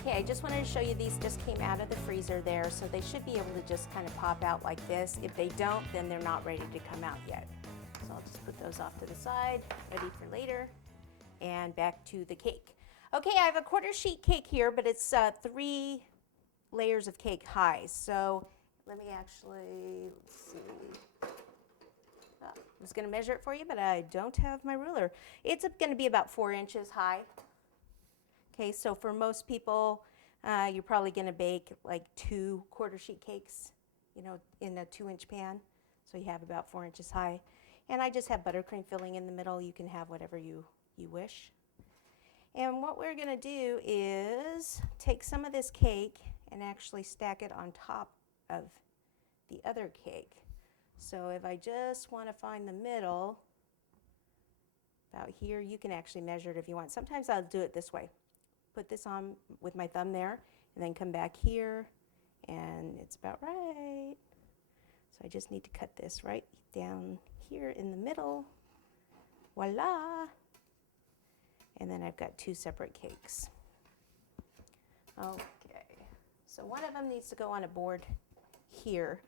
Okay, I just wanted to show you these just came out of the freezer there, so they should be able to just kind of pop out like this. If they don't, then they're not ready to come out yet. So I'll just put those off to the side, ready for later. And back to the cake. Okay, I have a quarter sheet cake here, but it's 3 layers of cake high. So let me actually, let's see. I was going to measure it for you, but I don't have my ruler. It's going to be about 4 inches high. Okay, so for most people, you're probably going to bake like 2 quarter sheet cakes, you know, in a 2-inch pan. So you have about 4 inches high. And I just have buttercream filling in the middle. You can have whatever you wish. And what we're going to do is take some of this cake and actually stack it on top of the other cake. So if I just want to find the middle, about here, you can actually measure it if you want. Sometimes I'll do it this way. Put this on with my thumb there, and then come back here, and it's about right. So I just need to cut this right down here in the middle. Voila! And then I've got 2 separate cakes. Okay, so one of them needs to go on a board here.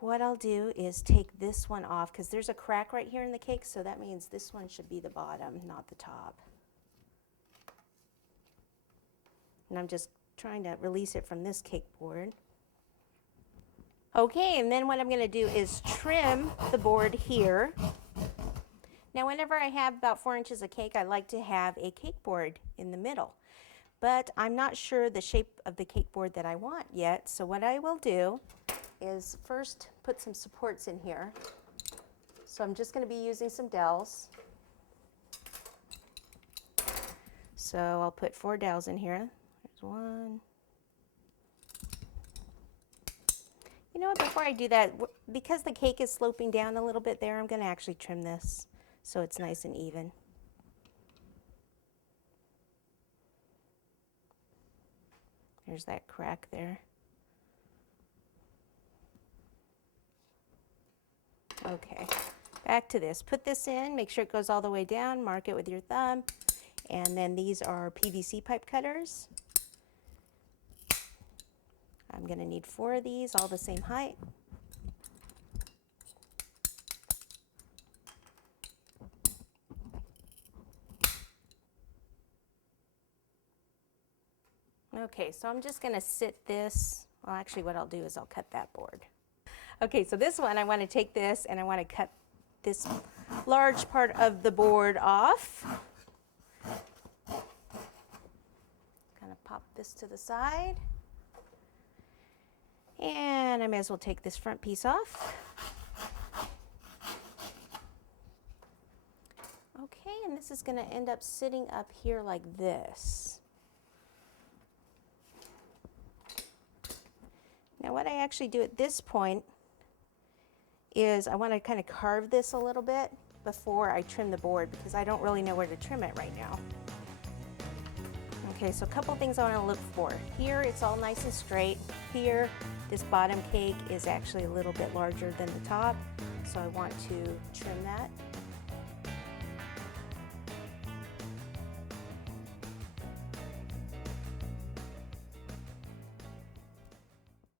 What I'll do is take this one off, because there's a crack right here in the cake, so that means this one should be the bottom, not the top. And I'm just trying to release it from this cake board. Okay, and then what I'm going to do is trim the board here. Now, whenever I have about 4 inches of cake, I like to have a cake board in the middle. But I'm not sure the shape of the cake board that I want yet, so what I will do is first put some supports in here. So I'm just going to be using some dowels. So I'll put 4 dowels in here. There's 1. You know what, before I do that, because the cake is sloping down a little bit there, I'm going to actually trim this so it's nice and even. There's that crack there. Okay, back to this. Put this in, make sure it goes all the way down, mark it with your thumb, and then these are PVC pipe cutters. I'm going to need 4 of these, all the same height. Okay, so I'm just going to sit this, well actually what I'll do is I'll cut that board. Okay, so this one I want to take this and I want to cut this large part of the board off. Kind of pop this to the side. And I may as well take this front piece off. Okay, and this is going to end up sitting up here like this. Now what I actually do at this point is I want to kind of carve this a little bit before I trim the board because I don't really know where to trim it right now. Okay, so a couple things I want to look for. Here it's all nice and straight. Here this bottom cake is actually a little bit larger than the top, so I want to trim that.